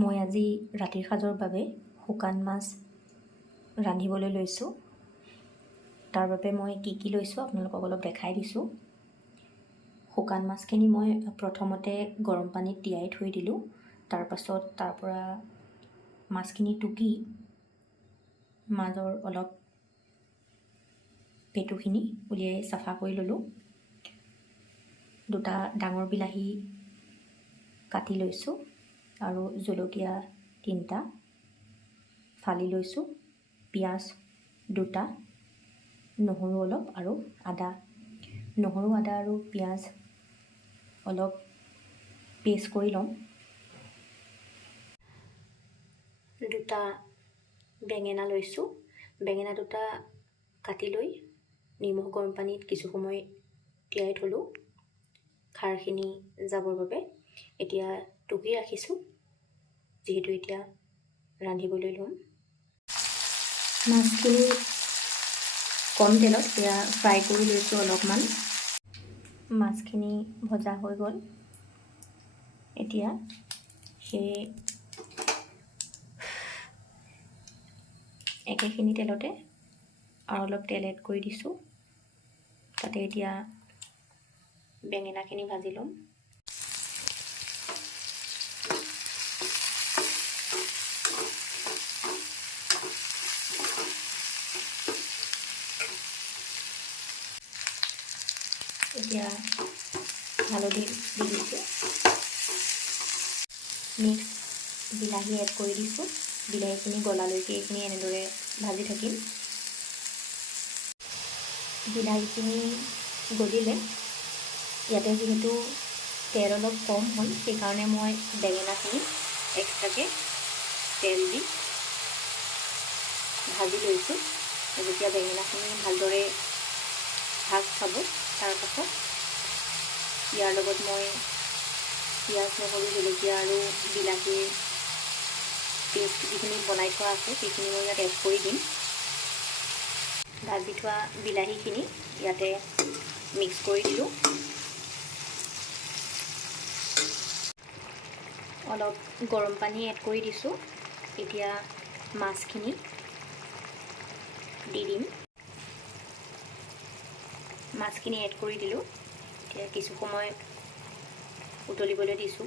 মই আজি ৰাতিৰ সাজৰ বাবে শুকান মাছ ৰান্ধিবলৈ লৈছোঁ। তাৰ বাবে মই কি লৈছোঁ আপোনালোকক অলপ দেখাই দিছোঁ। শুকান মাছখিনি মই প্ৰথমতে গৰম পানীত তিয়াই থৈ দিলোঁ। তাৰ পাছত তাৰ পৰা মাছখিনি টুকি মাজৰ অলপ পেটুখিনি উলিয়াই চাফা কৰি ল'লোঁ। দুটা ডাঙৰ বিলাহী কাটি লৈছোঁ আৰু জলকীয়া 3টা ফালি লৈছোঁ, পিঁয়াজ 2টা, নহৰু অলপ আৰু আদা। নহৰু, আদা আৰু পিঁয়াজ অলপ পেষ্ট কৰি ল'ম। 2টা বেঙেনা লৈছোঁ। বেঙেনা 2টা কাটি লৈ নিমখ গৰম পানীত কিছু সময় তিয়াই থ'লোঁ খাৰখিনি যাবৰ বাবে। এতিয়া টুকি ৰাখিছোঁ, যিহেতু এতিয়া ৰান্ধিবলৈ ল'ম। মাছখিনি কম তেলত এতিয়া ফ্ৰাই কৰি লৈছোঁ অলপমান। মাছখিনি ভজা হৈ গ'ল। এতিয়া সেই একেখিনি তেলতে আৰু অলপ তেল এড কৰি দিছোঁ। তাতে এতিয়া বেঙেনাখিনি ভাজি ল'ম। এতিয়া হালধি দি দিছোঁ। মিক্স বিলাহী এড কৰি দিছোঁ। বিলাহীখিনি গলালৈকে এইখিনি এনেদৰে ভাজি থাকিম। বিলাহীখিনি গলিলে ইয়াতে যিহেতু তেল অলপ কম হ'ল, সেইকাৰণে মই বেঙেনাখিনি এক্সট্ৰাকৈ তেল দি ভাজি লৈছোঁ। যেতিয়া বেঙেনাখিনি ভালদৰে ভাজ খাব, তাৰপাছত ইয়াৰ লগত মই পিঁয়াজ, নহৰু, জলকীয়া আৰু বিলাহীৰ পেষ্ট যিখিনি বনাই থোৱা আছে সেইখিনি মই ইয়াত এড কৰি দিম। ভাজি থোৱা বিলাহীখিনি ইয়াতে মিক্স কৰি দিলোঁ। অলপ গৰম পানী এড কৰি দিছোঁ। এতিয়া মাছখিনি দি দিম। মাছখিনি এড কৰি দিলোঁ। এতিয়া কিছু সময় উতলিবলৈ দিছোঁ।